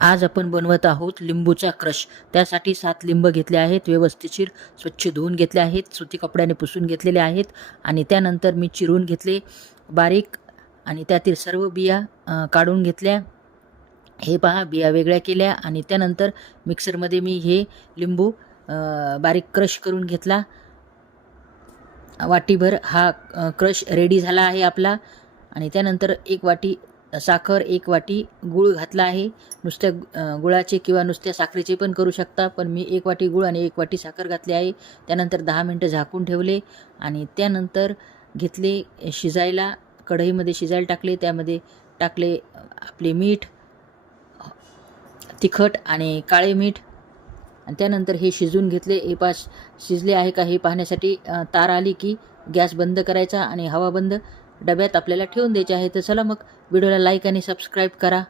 आज आपण बनवत आहोत लिंबूचा क्रश. त्यासाठी 7 लिंब घेतले आहेत, व्यवस्थिशीर स्वच्छ धुवून घेतले आहेत, सुती कपड्याने पुसून घेतलेले आहेत आणि त्यानंतर मी चिरून घेतले बारीक आणि त्यातील सर्व बिया काढून घेतल्या. हे पहा, बिया वेगळ्या केल्या आणि त्यानंतर मिक्सरमध्ये मी हे लिंबू बारीक क्रश करून घेतला. वाटीभर हा क्रश रेडी झाला आहे आपला. आणि त्यानंतर 1 वाटी साखर, 1 वाटी गूळ घातला आहे. नुसत्या गुळाचे किंवा नुसत्या साखरेचे पण करू शकता, पण मी 1 वाटी गूळ आणि 1 वाटी साखर घातली आहे. त्यानंतर 10 मिनटं झाकून ठेवले आणि त्यानंतर घेतले शिजायला. कढईमध्ये शिजायला टाकले. त्यामध्ये टाकले आपले मीठ, तिखट आणि काळे मीठ आणि त्यानंतर हे शिजवून घेतले. हे शिजले आहे का हे पाहण्यासाठी तार आली की गॅस बंद करायचा आणि हवा बंद डब्यात आपल्याला ठेवून द्यायचे आहे. तर चला मग व्हिडिओला लाईक आणि सबस्क्राईब करा.